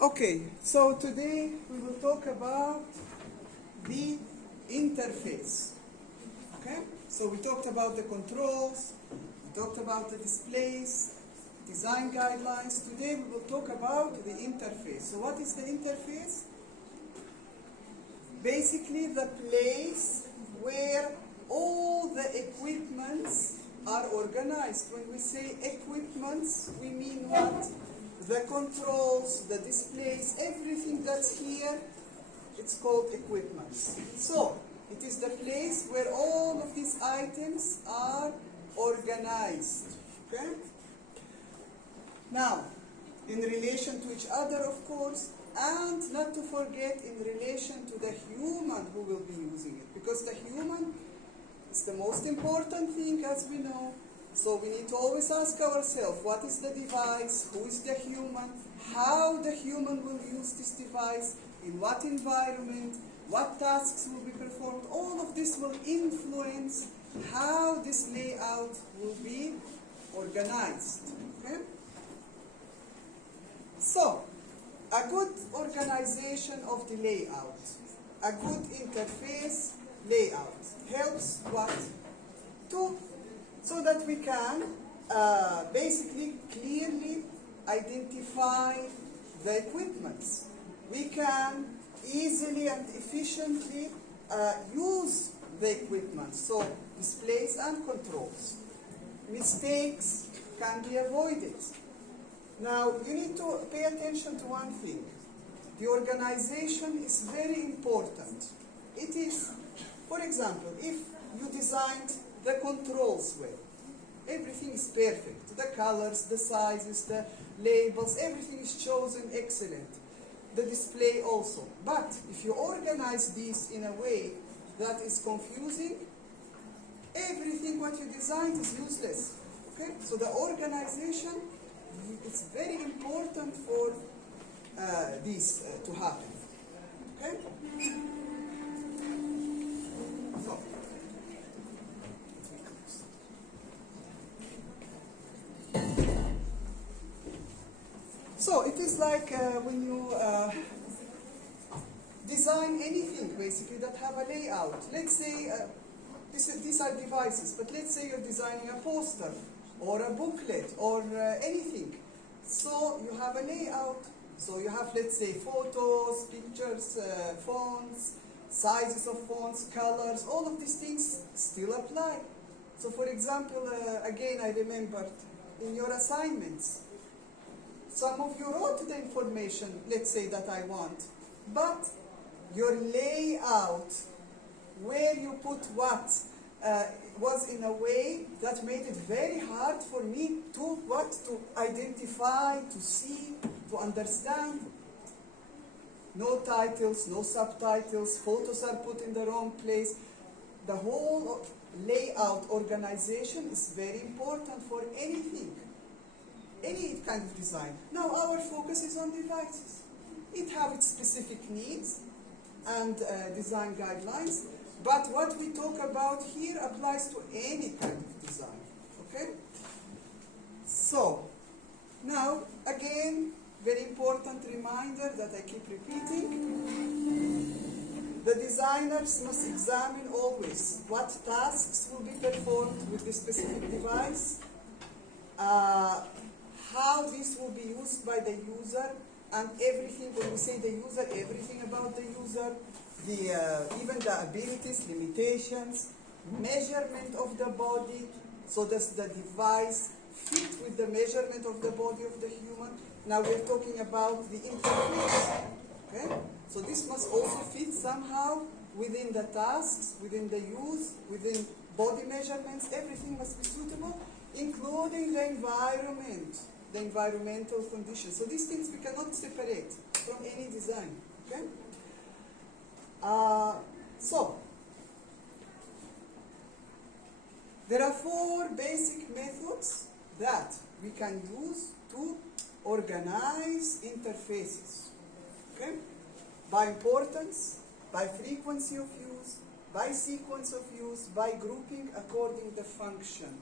Okay, so today we will talk about the interface. Okay, so we talked about the controls, we talked about the displays, design guidelines. Today we will talk about the interface. So what is the interface? Basically the place where all the equipments are organized. When we say equipments, we mean what? The controls, the displays, everything that's here, it's called equipments. So, it is the place where all of these items are organized. Okay? Now, in relation to each other, of course, and not to forget in relation to the human who will be using it. Because the human is the most important thing, as we know. So we need to always ask ourselves, what is the device, who is the human, how the human will use this device, in what environment, what tasks will be performed. All of this will influence how this layout will be organized. Okay? So, a good organization of the layout, a good interface layout helps what? So that we can basically clearly identify the equipments. We can easily and efficiently use the equipment, so displays and controls. Mistakes can be avoided. Now, you need to pay attention to one thing. The organization is very important. It is, for example, if you designed the controls well, everything is perfect. The colors, the sizes, the labels, everything is chosen excellent. The display also. But if you organize this in a way that is confusing, everything what you designed is useless. Okay? So the organization is very important for this to happen. Okay? So it is like when you design anything basically that have a layout. Let's say these are devices, but let's say you're designing a poster or a booklet or anything. So you have a layout. So you have, let's say, photos, pictures, fonts, sizes of fonts, colors, all of these things still apply. So for example, again I remembered in your assignments, some of you wrote the information, let's say, that I want, but your layout, where you put what, was in a way that made it very hard for me to identify, to see, to understand. No titles, no subtitles, photos are put in the wrong place. The whole layout organization is very important for anything. Any kind of design. Now our focus is on devices. It has its specific needs and design guidelines, but what we talk about here applies to any kind of design. Okay? So, now again, very important reminder that I keep repeating. The designers must examine always what tasks will be performed with this specific device, how this will be used by the user, and everything. When we say the user, everything about the user, even the abilities, limitations, measurement of the body. So does the device fit with the measurement of the body of the human? Now we're talking about the interface. Okay? So this must also fit somehow within the tasks, within the use, within body measurements. Everything must be suitable, including the environment, the environmental conditions. So these things we cannot separate from any design. Okay? So, there are 4 basic methods that we can use to organize interfaces. Okay? By importance, by frequency of use, by sequence of use, by grouping according to function.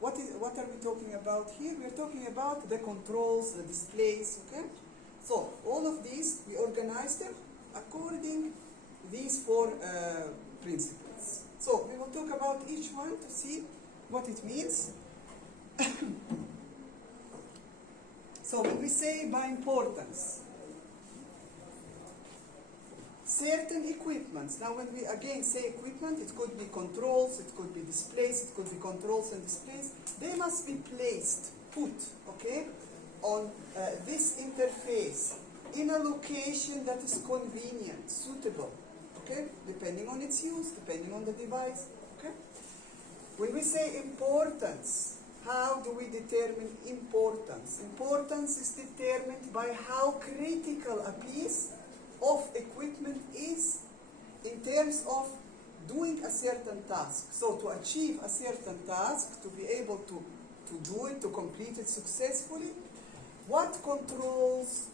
What are we talking about here? We're talking about the controls, the displays, okay? So all of these, we organize them according these four principles. So we will talk about each one to see what it means. So when we say by importance, certain equipments, now when we again say equipment, it could be controls, it could be displays, it could be controls and displays, they must be placed, put, okay, on this interface in a location that is convenient, suitable, okay, depending on its use, depending on the device, okay. When we say importance, how do we determine importance? Importance is determined by how critical a piece of equipment is in terms of doing a certain task. So to achieve a certain task, to be able to do it, to complete it successfully, what controls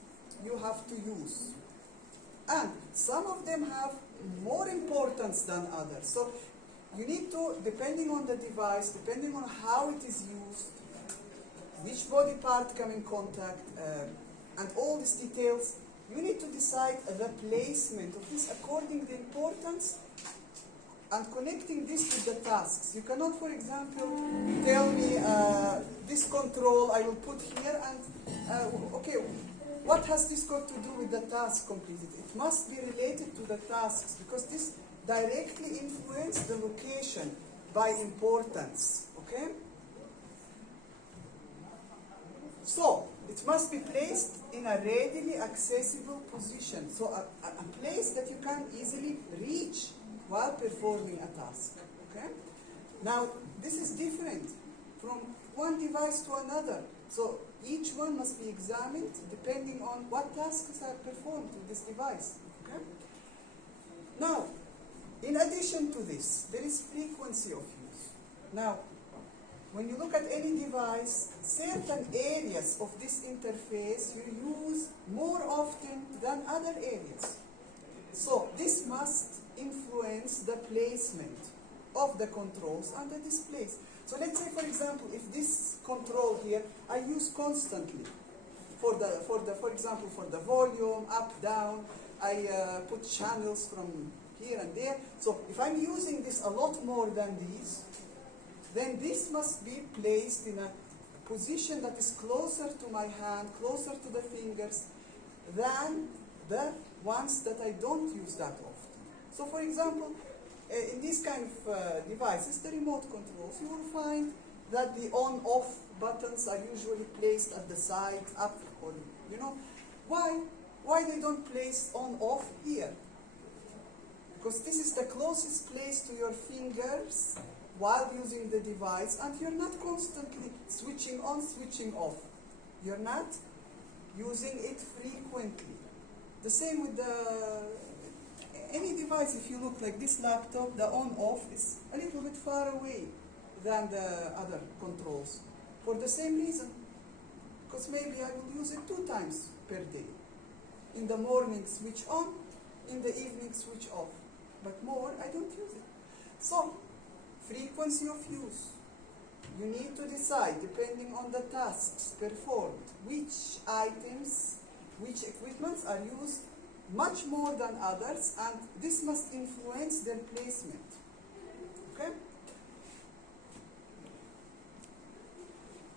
you have to use. And some of them have more importance than others. So you need to, depending on the device, depending on how it is used, which body part come in contact, and all these details, you need to decide the placement of this according to the importance and connecting this with the tasks. You cannot, for example, tell me this control I will put here and, okay, what has this got to do with the task completed? It must be related to the tasks because this directly influences the location by importance, okay? So, it must be placed in a readily accessible position. So, a place that you can easily reach while performing a task, okay? Now, this is different from one device to another. So, each one must be examined depending on what tasks are performed with this device, okay? Now, in addition to this, there is frequency of use. Now, when you look at any device, certain areas of this interface you use more often than other areas. So this must influence the placement of the controls and the displays. So let's say, for example, if this control here I use constantly for example, for the volume, up, down, I put channels from here and there. So if I'm using this a lot more than these, then this must be placed in a position that is closer to my hand, closer to the fingers, than the ones that I don't use that often. So for example, in these kind of devices, the remote controls, you will find that the on-off buttons are usually placed at the side, up, or, you know. Why they don't place on-off here? Because this is the closest place to your fingers while using the device, and you're not constantly switching on, switching off. You're not using it frequently. The same with any device. If you look like this laptop, the on-off is a little bit far away than the other controls. For the same reason, because maybe I will use it 2 times per day. In the morning, switch on, in the evening, switch off. But more, I don't use it. So, frequency of use. You need to decide, depending on the tasks performed, which items, which equipments are used much more than others, and this must influence their placement. Okay?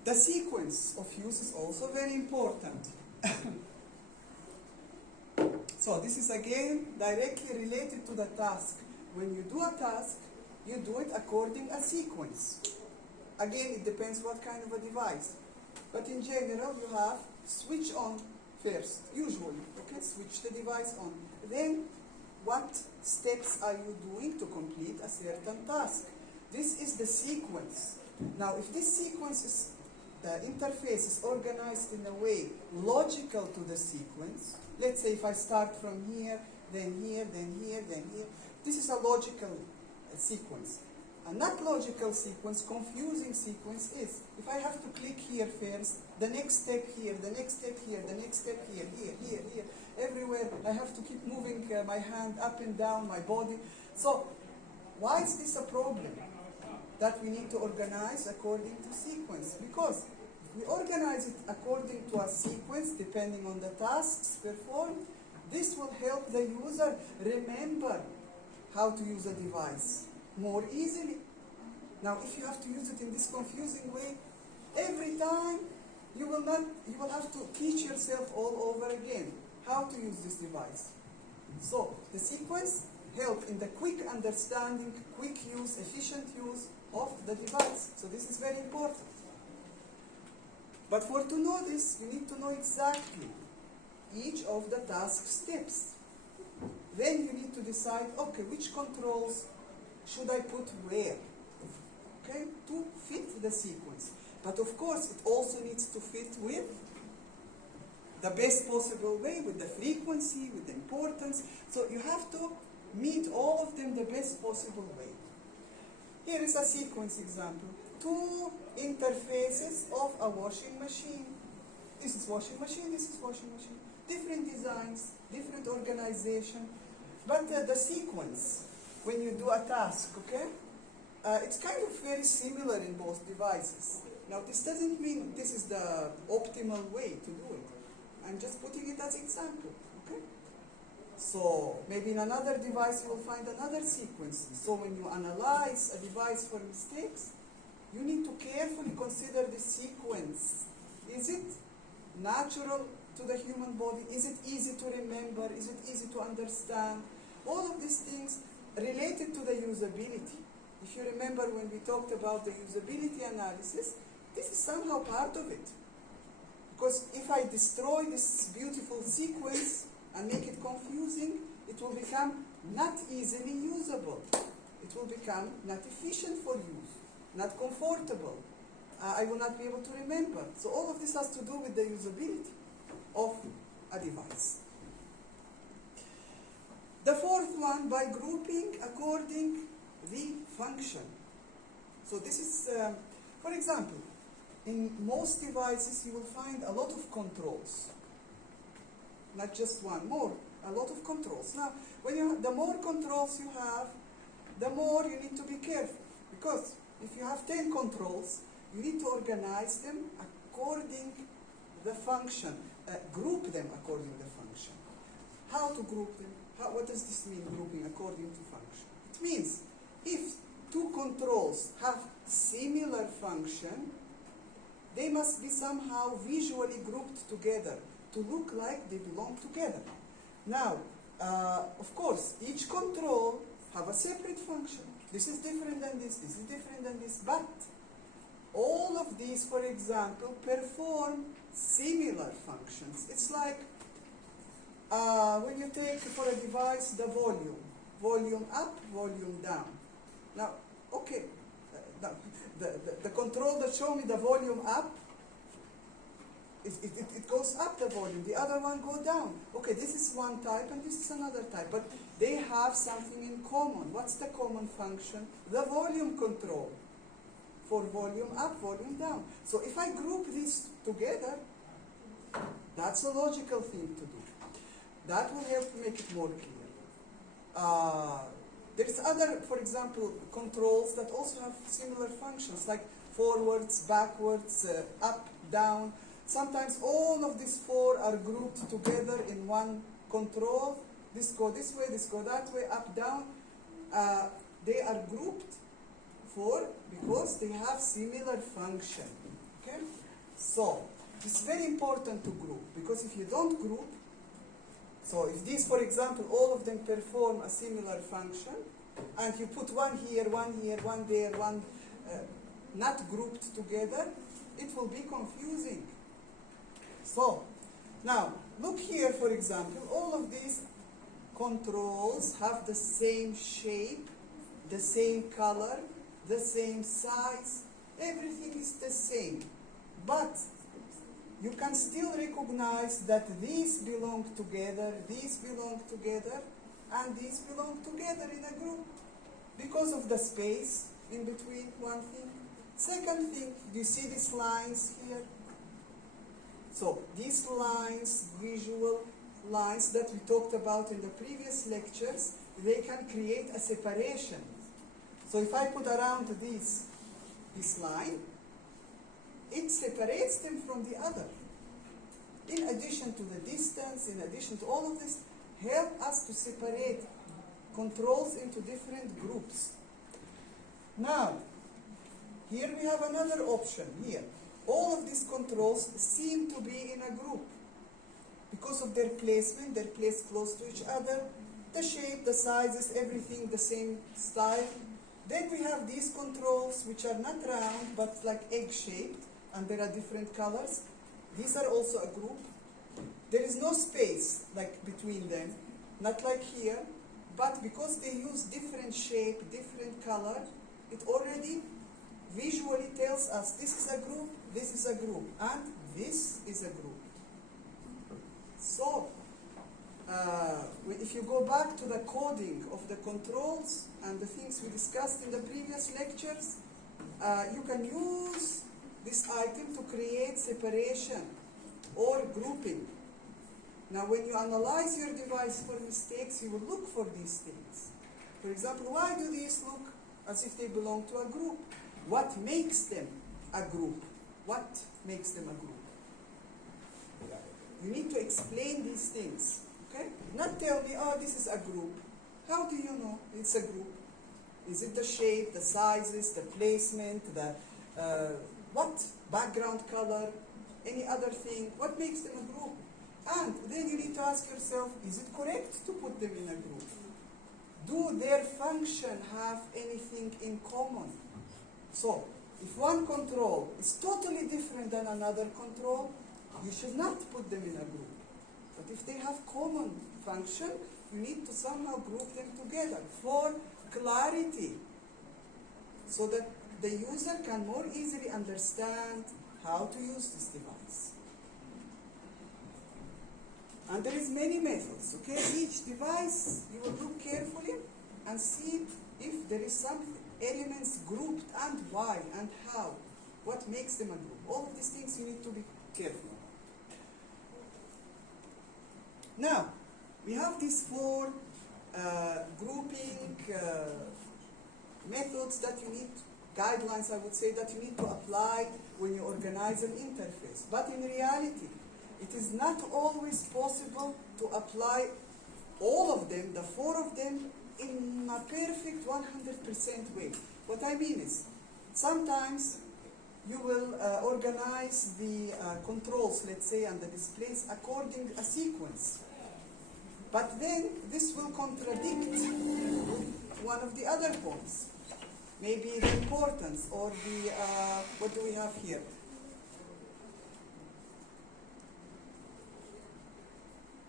The sequence of use is also very important. So this is again directly related to the task. When you do a task, you do it according a sequence. Again, it depends what kind of a device. But in general, you have switch on first, usually. Okay, switch the device on. Then, what steps are you doing to complete a certain task? This is the sequence. Now, if this sequence is, the interface is organized in a way logical to the sequence, let's say if I start from here, then here, then here, then here, this is a logical sequence. A not logical sequence, confusing sequence is, if I have to click here first, the next step here, the next step here, the next step here, here, everywhere, I have to keep moving my hand up and down, my body. So, why is this a problem? That we need to organize according to sequence? Because we organize it according to a sequence depending on the tasks performed. This will help the user remember how to use a device more easily. Now, if you have to use it in this confusing way, every time you will have to teach yourself all over again how to use this device. So, the sequence helps in the quick understanding, quick use, efficient use of the device. So this is very important. But to know this, you need to know exactly each of the task steps. Then you need to decide, okay, which controls should I put where? Okay, to fit the sequence. But of course, it also needs to fit with the best possible way, with the frequency, with the importance. So you have to meet all of them the best possible way. Here is a sequence example. 2 interfaces of a washing machine. This is washing machine, this is washing machine. Different designs, different organization. But the sequence, when you do a task, okay, it's kind of very similar in both devices. Now, this doesn't mean this is the optimal way to do it. I'm just putting it as example, okay? So, maybe in another device you will find another sequence. So when you analyze a device for mistakes, you need to carefully consider the sequence. Is it natural to the human body? Is it easy to remember? Is it easy to understand? All of these things related to the usability. If you remember when we talked about the usability analysis, this is somehow part of it. Because if I destroy this beautiful sequence and make it confusing, it will become not easily usable. It will become not efficient for use, not comfortable. I will not be able to remember. So all of this has to do with the usability of a device. The fourth one, by grouping according the function. So this is, for example, in most devices you will find a lot of controls. Not just one, a lot of controls. Now, the more controls you have, the more you need to be careful. Because if you have 10 controls, you need to organize them according the function, group them according to the function. How to group them? What does this mean, grouping according to function? It means if 2 controls have similar function, they must be somehow visually grouped together to look like they belong together. Now, of course, each control have a separate function. This is different than this is different than this, but all of these, for example, perform similar functions. It's like when you take for a device the volume up, volume down. Now, okay, the control that show me the volume up, it goes up the volume, the other one go down. Okay, this is one type and this is another type, but they have something in common. What's the common function? The volume control for volume up, volume down. So if I group these together, that's a logical thing to do. That will help to make it more clear. There's other, for example, controls that also have similar functions, like forwards, backwards, up, down. Sometimes all of these 4 are grouped together in one control. This go this way, this go that way, up, down. They are grouped because they have similar function. Okay? So, it's very important to group, because if you don't group, so if these, for example, all of them perform a similar function, and you put one here, one there, one not grouped together, it will be confusing. So, now, look here, for example, all of these controls have the same shape, the same color, the same size, everything is the same. But you can still recognize that these belong together, these belong together, and these belong together in a group because of the space in between one thing. Second thing, do you see these lines here? So these lines, visual lines that we talked about in the previous lectures, they can create a separation. So if I put around this line, it separates them from the other. In addition to the distance, in addition to all of this, help us to separate controls into different groups. Now, here we have another option here. All of these controls seem to be in a group because of their placement. They're placed close to each other. The shape, the sizes, everything the same style. Then we have these controls which are not round but like egg-shaped, and there are different colors. These are also a group. There is no space like between them, not like here, but because they use different shape, different color, it already visually tells us this is a group, this is a group, and this is a group. So, if you go back to the coding of the controls and the things we discussed in the previous lectures, you can use this item to create separation or grouping. Now, when you analyze your device for mistakes, you will look for these things. For example, why do these look as if they belong to a group? What makes them a group? What makes them a group? You need to explain these things, okay? Not tell me, oh, this is a group. How do you know it's a group? Is it the shape, the sizes, the placement, the what? Background color, any other thing? What makes them a group? And then you need to ask yourself, is it correct to put them in a group? Do their function have anything in common? So, if one control is totally different than another control, you should not put them in a group. But if they have common function, you need to somehow group them together for clarity, so that the user can more easily understand how to use this device. And there is many methods, okay? Each device, you will look carefully and see if there is some elements grouped and why and how. What makes them a group? All of these things you need to be careful. Now, we have these four grouping methods that you need, guidelines I would say, that you need to apply when you organize an interface. But in reality, it is not always possible to apply all of them, the four of them, in a perfect 100% way. What I mean is, sometimes you will organize the controls, let's say, and the displays according a sequence. But then this will contradict one of the other points. Maybe the importance or the, what do we have here?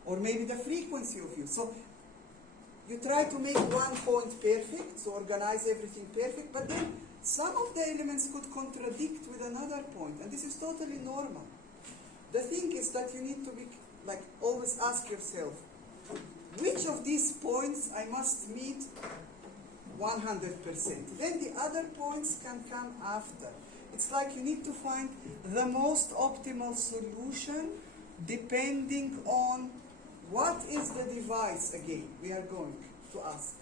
Or maybe the frequency of use. So you try to make one point perfect, so organize everything perfect, but then some of the elements could contradict with another point, and this is totally normal. The thing is that you need to be, like, always ask yourself, which of these points I must meet 100%? Then the other points can come after. It's like you need to find the most optimal solution depending on what is the device, again, we are going to ask.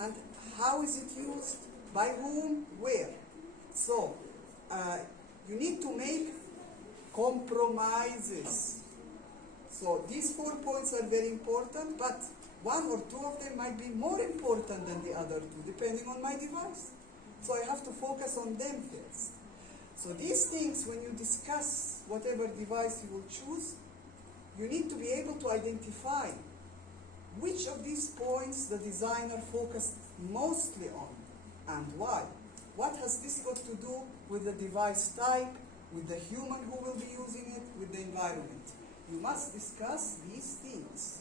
And how is it used? By whom? Where? So, you need to make compromises. So, these 4 points are very important, but one or two of them might be more important than the other two, depending on my device. So, I have to focus on them first. So, these things, when you discuss whatever device you will choose, you need to be able to identify which of these points the designer focused mostly on and why. What has this got to do with the device type, with the human who will be using it, with the environment? You must discuss these things,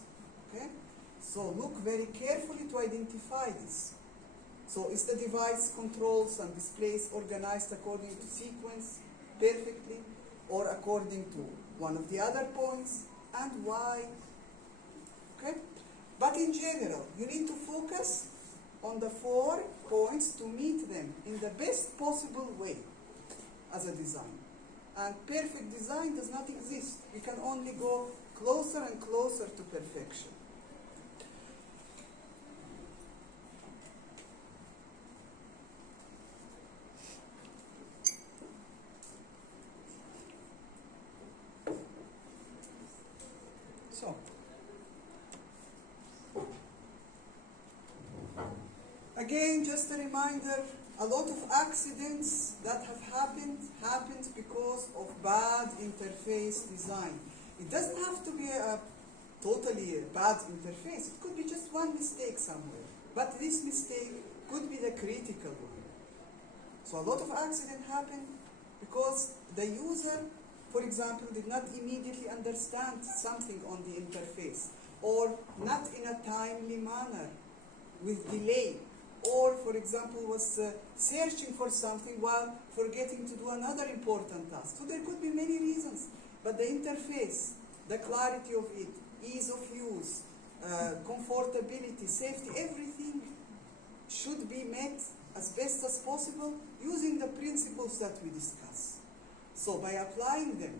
okay? So look very carefully to identify this. So is the device controls and displays organized according to sequence perfectly, or according to one of the other points? And why? Okay? But in general, you need to focus on the 4 points to meet them in the best possible way as a design. And perfect design does not exist. We can only go closer and closer to perfection. So, again, just a reminder, a lot of accidents that have happened because of bad interface design. It doesn't have to be a totally bad interface. It could be just one mistake somewhere. But this mistake could be the critical one. So a lot of accidents happen because the user, for example, did not immediately understand something on the interface, or not in a timely manner, with delay, or, for example, was searching for something while forgetting to do another important task. So there could be many reasons, but the interface, the clarity of it, ease of use, comfortability, safety, everything should be met as best as possible using the principles that we discuss. So by applying them,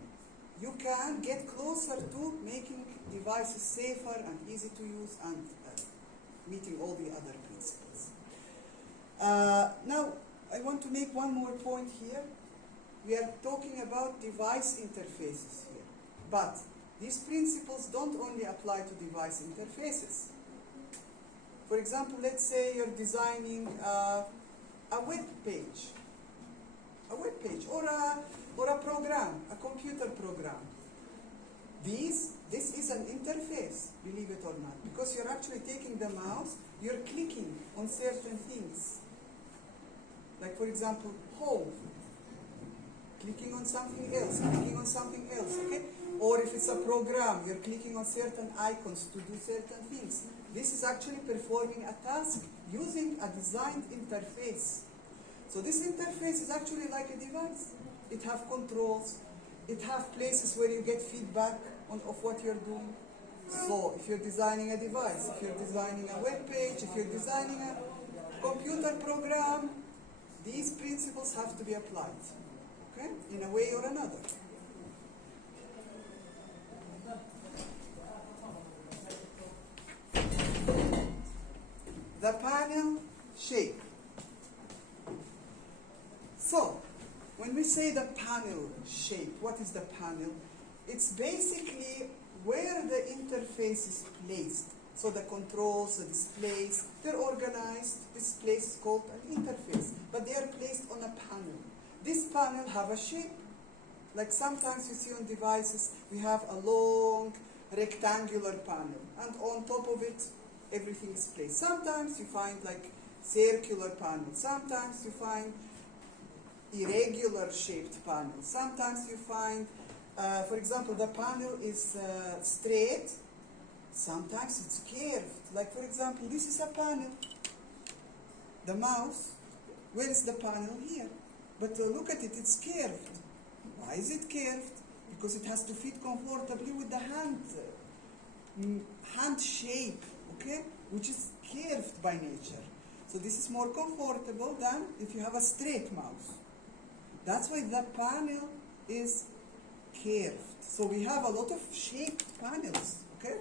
you can get closer to making devices safer and easy to use and meeting all the other principles. Now, I want to make one more point here. We are talking about device interfaces here, but these principles don't only apply to device interfaces. For example, let's say you're designing a web page or a program, a computer program. This is an interface, believe it or not, because you're actually taking the mouse, you're clicking on certain things. Like, for example, home, clicking on something else, okay? Or if it's a program, you're clicking on certain icons to do certain things. This is actually performing a task using a designed interface. So this interface is actually like a device. It has controls, it has places where you get feedback of what you're doing. So if you're designing a device, if you're designing a web page, if you're designing a computer program, these principles have to be applied, okay, in a way or another. The panel shape. So, when we say the panel shape, what is the panel? It's basically where the interface is placed. So the controls, the displays, they're organized. This place is called an interface, but they are placed on a panel. This panel have a shape. Like sometimes you see on devices, we have a long rectangular panel, and on top of it, everything is placed. Sometimes you find like circular panels. Sometimes you find irregular shaped panels. Sometimes you find, for example, the panel is straight. Sometimes it's curved. Like, for example, this is a panel. The mouse, where is the panel? Here. But look at it, it's curved. Why is it curved? Because it has to fit comfortably with the hand shape, okay? Which is curved by nature. So this is more comfortable than if you have a straight mouse. That's why the panel is curved. So we have a lot of shaped panels, okay?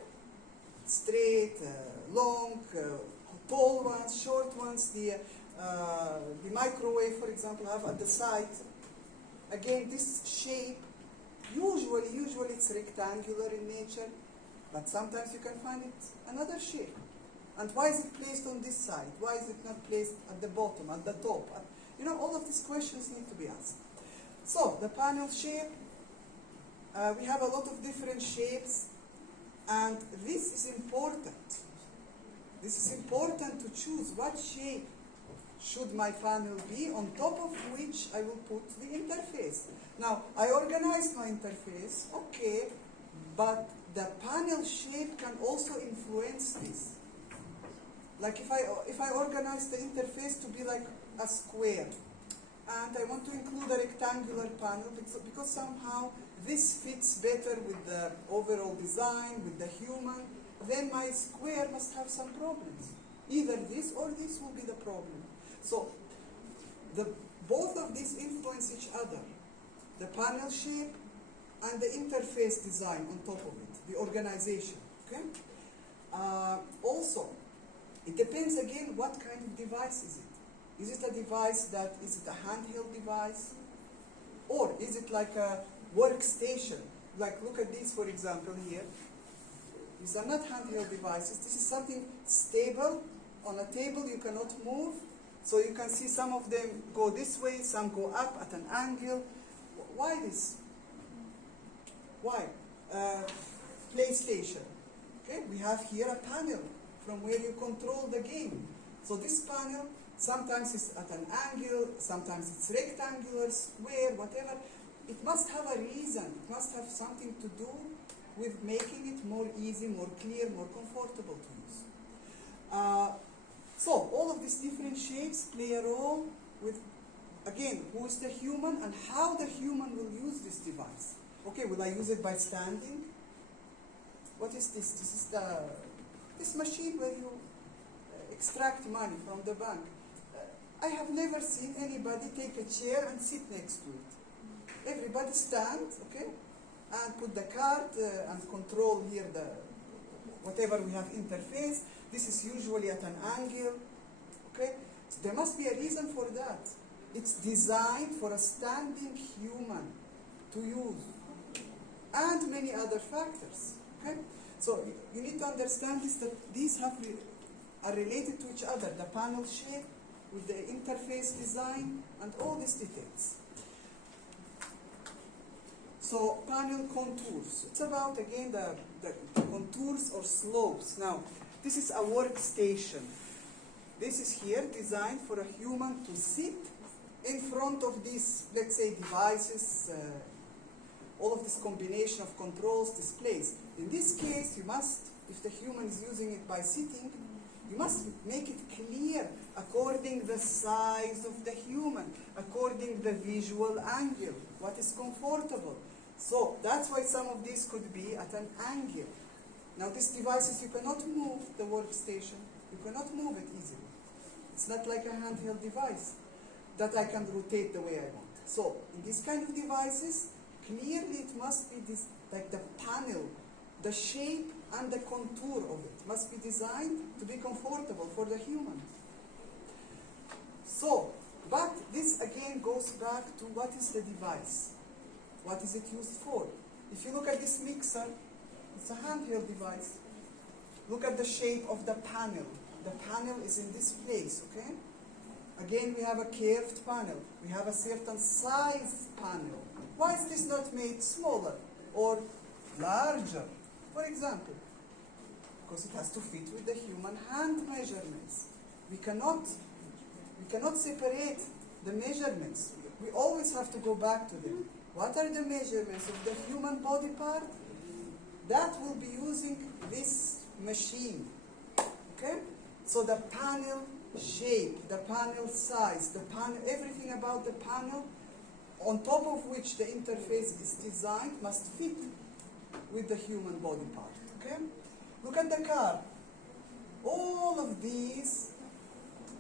Straight, long, tall ones, short ones. The microwave, for example, have at the side. Again, this shape, usually it's rectangular in nature, but sometimes you can find it another shape. And why is it placed on this side? Why is it not placed at the bottom, at the top? You know, all of these questions need to be asked. So, the panel shape, we have a lot of different shapes, and this is important. This is important to choose what shape should my panel be, on top of which I will put the interface. Now, I organized my interface, okay, but the panel shape can also influence this. Like if I organize the interface to be like a square, and I want to include a rectangular panel because somehow this fits better with the overall design, with the human, then my square must have some problems. Either this or this will be the problem. So both of these influence each other. The panel shape and the interface design on top of it, the organization. Okay? Also, it depends again what kind of device is it. Is it a device is it a handheld device? Or is it like a workstation? Like, look at this, for example, here. These are not handheld devices. This is something stable. On a table you cannot move. So you can see some of them go this way, some go up at an angle. Why this? Why? PlayStation. Okay, we have here a panel from where you control the game. So this panel sometimes is at an angle, sometimes it's rectangular, square, whatever. It must have a reason. It must have something to do with making it more easy, more clear, more comfortable to use. So all of these different shapes play a role with, again, who is the human and how the human will use this device. Okay, will I use it by standing? What is this? This is this machine where you extract money from the bank. I have never seen anybody take a chair and sit next to it. Everybody stands, okay, and put the card and control here the whatever we have interface. This is usually at an angle, okay. So there must be a reason for that. It's designed for a standing human to use, and many other factors, okay. So you need to understand this, that these are related to each other. The panel shape with the interface design and all these details. So panel contours. It's about, again, the contours or slopes. Now, this is a workstation. This is here designed for a human to sit in front of these, let's say, devices, all of this combination of controls, displays. In this case, you must, if the human is using it by sitting, you must make it clear according the size of the human, according the visual angle, what is comfortable. So that's why some of these could be at an angle. Now these devices, you cannot move the workstation. You cannot move it easily. It's not like a handheld device that I can rotate the way I want. So in these kind of devices, clearly it must be this, like the panel, the shape and the contour of it must be designed to be comfortable for the human. So, but this again goes back to what is the device? What is it used for? If you look at this mixer, it's a handheld device. Look at the shape of the panel. The panel is in this place, okay? Again, we have a curved panel. We have a certain size panel. Why is this not made smaller or larger? For example, because it has to fit with the human hand measurements. We cannot separate the measurements. We always have to go back to them. What are the measurements of the human body part? That will be using this machine. Okay? So the panel shape, the panel size, the panel, everything about the panel on top of which the interface is designed must fit with the human body part. Okay? Look at the car. All of these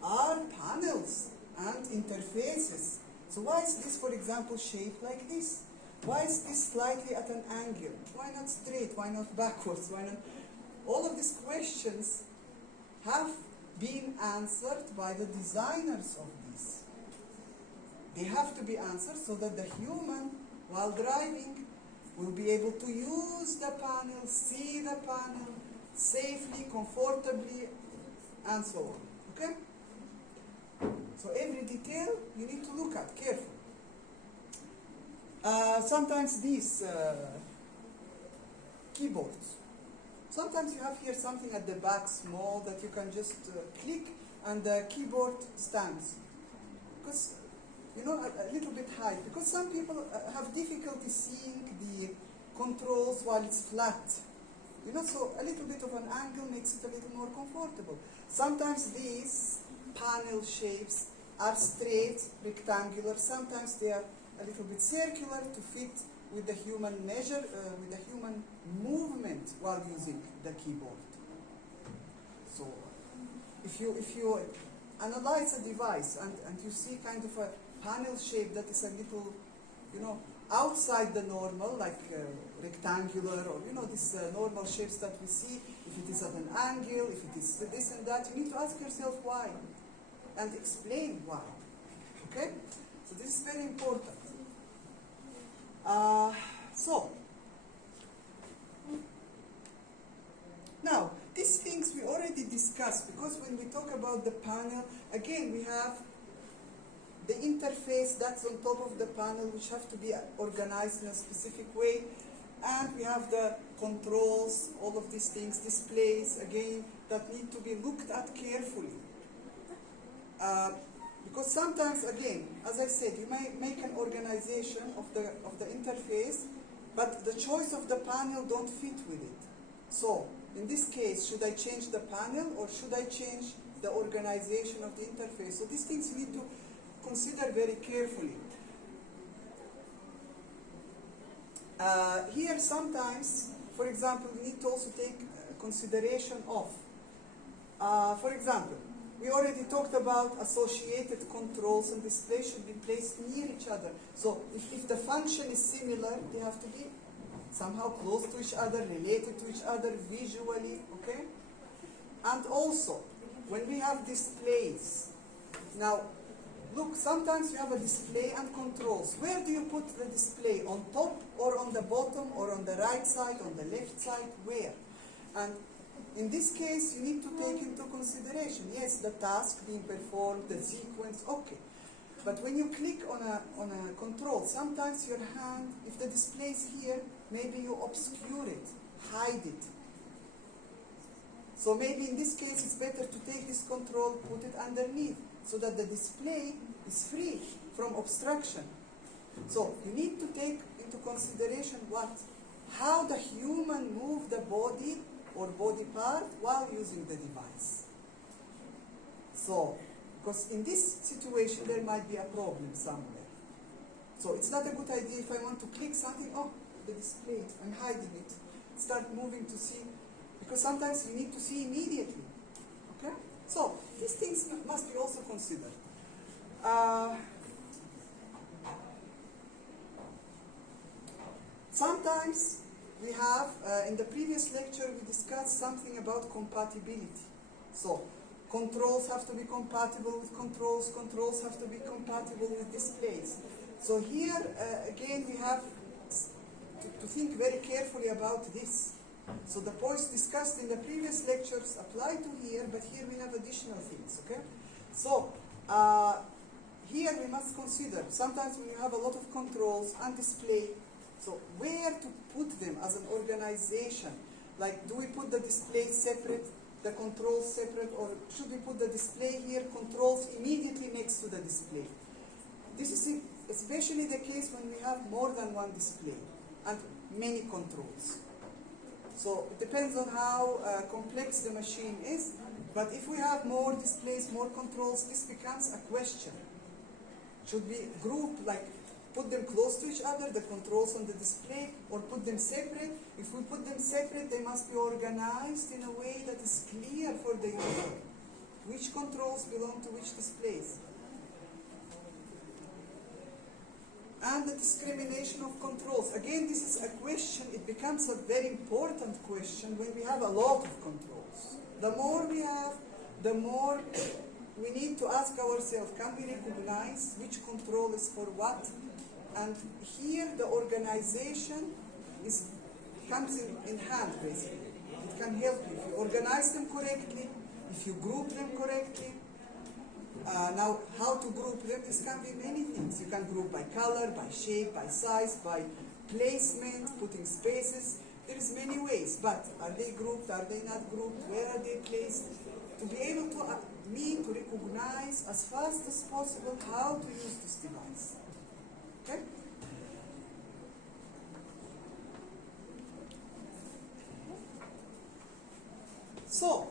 are panels and interfaces. So why is this, for example, shaped like this? Why is this slightly at an angle? Why not straight? Why not backwards? Why not? All of these questions have been answered by the designers of this. They have to be answered so that the human, while driving, will be able to use the panel, see the panel safely, comfortably, and so on. Okay? So every detail you need to look at carefully. Sometimes these keyboards. Sometimes you have here something at the back small that you can just click and the keyboard stands. Because, you know, a little bit high. Because some people have difficulty seeing the controls while it's flat. You know, so a little bit of an angle makes it a little more comfortable. Sometimes these panel shapes are straight, rectangular. Sometimes they are a little bit circular to fit with the human with the human movement while using the keyboard. So, if you analyze a device and you see kind of a panel shape that is a little, you know, outside the normal, like rectangular or, you know, these normal shapes that we see, if it is at an angle, if it is this and that, you need to ask yourself why and explain why. Okay? So this is very important. So, discuss, because when we talk about the panel, again, we have the interface that's on top of the panel, which have to be organized in a specific way. And we have the controls, all of these things, displays, again, that need to be looked at carefully. Because sometimes, again, as I said, you may make an organization of the interface, but the choice of the panel don't fit with it. So, in this case, should I change the panel or should I change the organization of the interface? So these things you need to consider very carefully. Here sometimes, for example, we need to also take consideration of, for example, we already talked about associated controls, and displays should be placed near each other. So if the function is similar, they have to be somehow close to each other, related to each other visually, okay? And also, when we have displays, now, look, sometimes you have a display and controls. Where do you put the display? On top or on the bottom or on the right side, on the left side? Where? And in this case, you need to take into consideration, yes, the task being performed, the sequence, okay. But when you click on a control, sometimes your hand, if the display is here, maybe you obscure it, hide it. So maybe in this case, it's better to take this control, put it underneath, so that the display is free from obstruction. So you need to take into consideration what? How the human move the body or body part while using the device. So, because in this situation there might be a problem somewhere. So it's not a good idea if I want to click something, oh, the display, I'm hiding it. Start moving to see, because sometimes you need to see immediately. Okay? So, these things must be also considered. Sometimes we have, in the previous lecture, we discussed something about compatibility. So, controls have to be compatible with controls, controls have to be compatible with displays. So here, again, we have to think very carefully about this. So the points discussed in the previous lectures apply to here, but here we have additional things, okay? So, here we must consider, sometimes when you have a lot of controls and display, so where to put them as an organization? Like, do we put the display separate, the controls separate, or should we put the display here, controls immediately next to the display? This is especially the case when we have more than one display and many controls. So it depends on how complex the machine is, but if we have more displays, more controls, this becomes a question. Should we group, like put them close to each other, the controls on the display, or put them separate? If we put them separate, they must be organized in a way that is clear for the user. Which controls belong to which displays? And the discrimination of controls. Again, this is a question, it becomes a very important question when we have a lot of controls. The more we have, the more we need to ask ourselves, can we recognize which control is for what? And here the organization comes in hand, basically. It can help you. If you organize them correctly, if you group them correctly. Now, how to group them? This can be many things. You can group by color, by shape, by size, by placement, putting spaces. There's many ways, but are they grouped? Are they not grouped? Where are they placed? To be able to recognize as fast as possible how to use this device. Okay? So,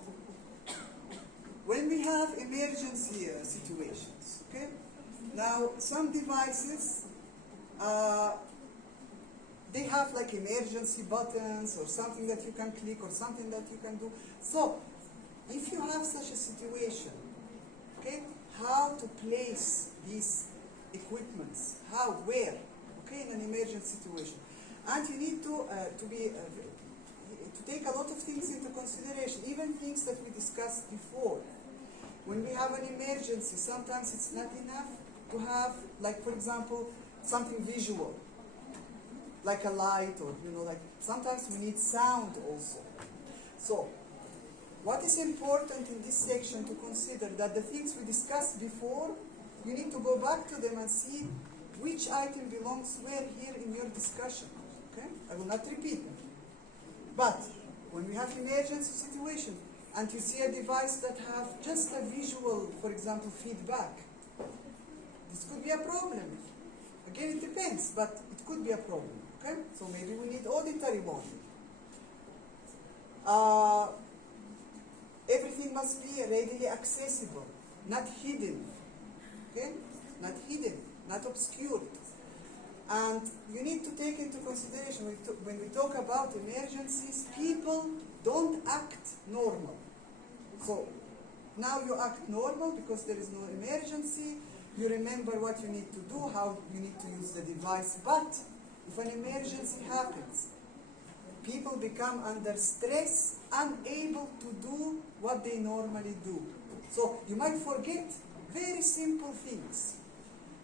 when we have emergency situations, okay? Now, some devices, they have like emergency buttons or something that you can click or something that you can do. So, if you have such a situation, okay, how to place these equipments, how, where, okay, in an emergency situation. And you need to take a lot of things into consideration, even things that we discussed before. When we have an emergency, sometimes it's not enough to have, like, for example, something visual, like a light, or, like, sometimes we need sound also. So, What is important in this section to consider that the things we discussed before, you need to go back to them and see which item belongs where here in your discussion. Okay? I will not repeat them. But when we have emergency situation and you see a device that have just a visual, for example, feedback, this could be a problem. Again, it depends, but it could be a problem. Okay? So maybe we need auditory warning. Everything must be readily accessible, not hidden. Okay? Not hidden, not obscured. And you need to take into consideration when we talk about emergencies, people don't act normal. So now you act normal because there is no emergency. You remember what you need to do, how you need to use the device. But if an emergency happens, people become under stress, unable to do what they normally do. So you might forget very simple things.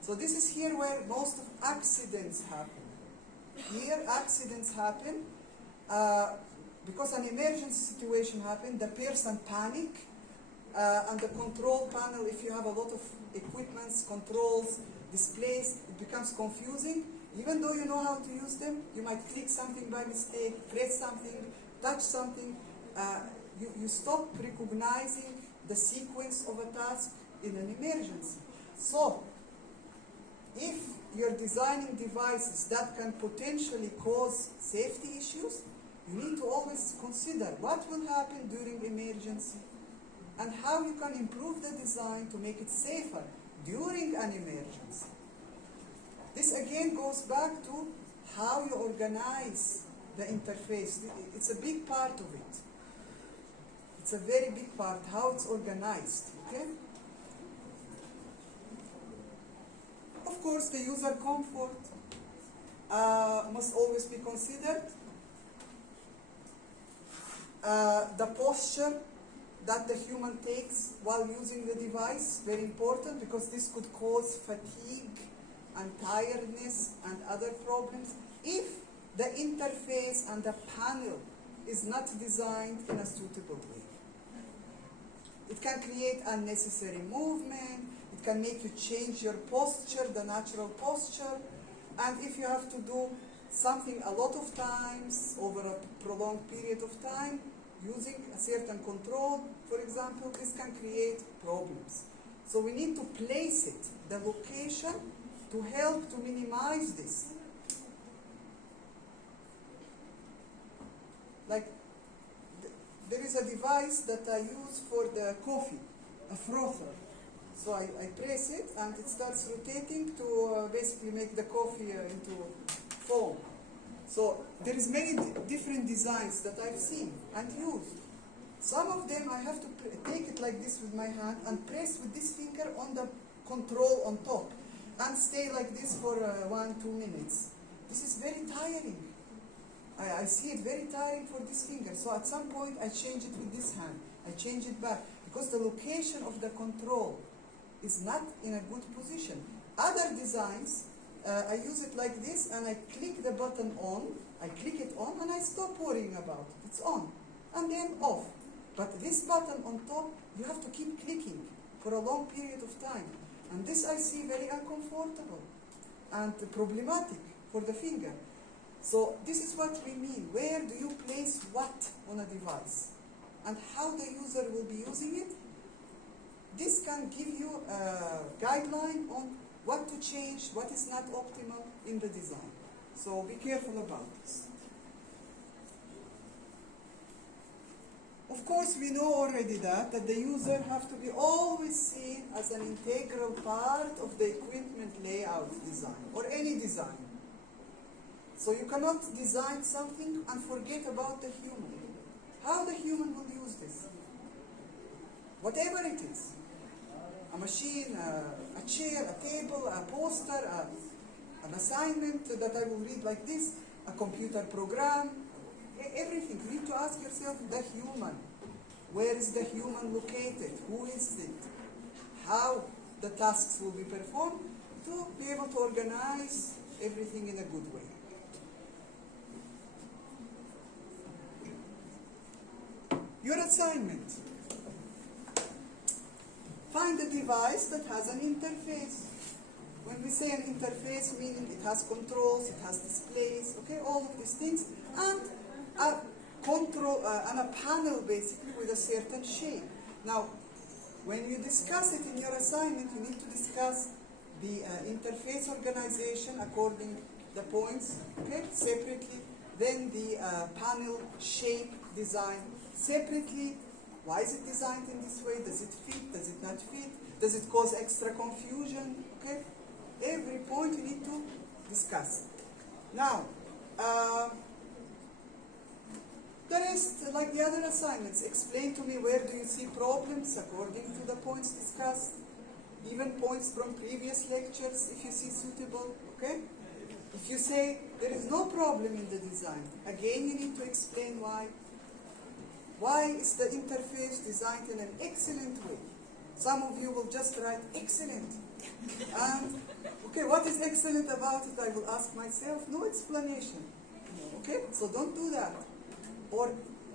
So this is here where most of accidents happen. Here accidents happen because an emergency situation happened, the person panic, and the control panel, if you have a lot of equipments, controls, displays, it becomes confusing. Even though you know how to use them, you might click something by mistake, press something, touch something. You stop recognizing the sequence of a task in an emergency. So, if you're designing devices that can potentially cause safety issues, you need to always consider what will happen during emergency and how you can improve the design to make it safer during an emergency. This again goes back to how you organize the interface. It's a big part of it. It's a very big part, how it's organized. Okay? Of course, the user comfort must always be considered. The posture that the human takes while using the device, very important, because this could cause fatigue and tiredness and other problems if the interface and the panel is not designed in a suitable way. It can create unnecessary movement, it can make you change your posture, the natural posture, and if you have to do something a lot of times over a prolonged period of time, using a certain control, for example, this can create problems. So we need to place it, the location, to help to minimize this. Like, there is a device that I use for the coffee, a frother. So I press it and it starts rotating to basically make the coffee into foam. So there is many different designs that I've seen and used. Some of them I have to take it like this with my hand and press with this finger on the control on top and stay like this for 1-2 minutes. This is very tiring. I see it very tiring for this finger. So at some point I change it with this hand. I change it back because the location of the control is not in a good position. Other designs, I use it like this and I click the button on, I click it on and I stop worrying about it. It's on and then off. But this button on top, you have to keep clicking for a long period of time. And this I see very uncomfortable and problematic for the finger. So this is what we mean. Where do you place what on a device? And how the user will be using it? This can give you a guideline on what to change, what is not optimal in the design. So be careful about this. Of course, we know already that the user have to be always seen as an integral part of the equipment layout design, or any design. So you cannot design something and forget about the human. How the human will use this? Whatever it is. A machine, a chair, a table, a poster, an assignment that I will read like this, a computer program, everything. You need to ask yourself, the human. Where is the human located? Who is it? How the tasks will be performed to be able to organize everything in a good way. Your assignment. Find a device that has an interface. When we say an interface, meaning it has controls, it has displays, okay, all of these things, and a and a panel basically with a certain shape. Now, when you discuss it in your assignment, you need to discuss the interface organization according the points, okay, separately. Then the panel shape design separately. Why is it designed in this way? Does it fit? Does it not fit? Does it cause extra confusion? Okay, every point you need to discuss. Now, the rest, like the other assignments, explain to me where do you see problems according to the points discussed, even points from previous lectures if you see suitable, okay? If you say there is no problem in the design, again you need to explain why. Why is the interface designed in an excellent way? Some of you will just write excellent. And, okay, what is excellent about it, I will ask myself. No explanation. Okay, so don't do that. Or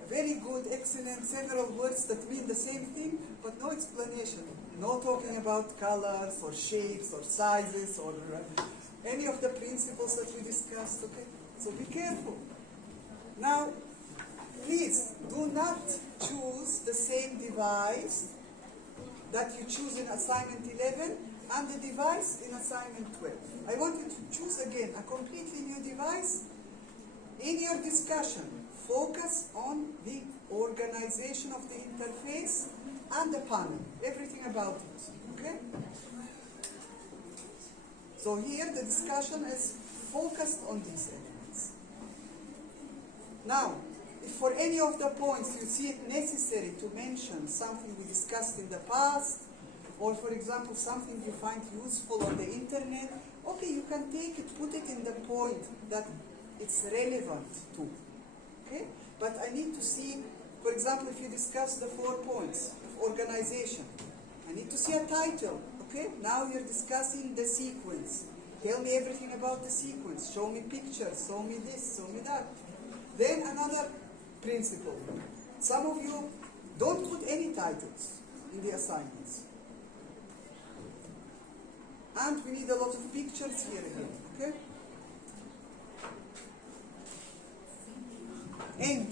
very good, excellent, several words that mean the same thing, but no explanation. No talking about colors or shapes or sizes or any of the principles that we discussed, okay? So be careful. Now, please do not choose the same device that you choose in assignment 11 and the device in assignment 12. I want you to choose again a completely new device. In your discussion, focus on the organization of the interface and the panel, everything about it, okay? So here the discussion is focused on these elements. Now, if for any of the points you see it necessary to mention something we discussed in the past, or for example something you find useful on the internet, okay, you can take it, put it in the point that it's relevant to, okay? But I need to see, for example, if you discuss the 4 points of organization, I need to see a title, okay? Now you're discussing the sequence. Tell me everything about the sequence. Show me pictures, show me this, show me that. Then another principle. Some of you don't put any titles in the assignments. And we need a lot of pictures here again, okay? And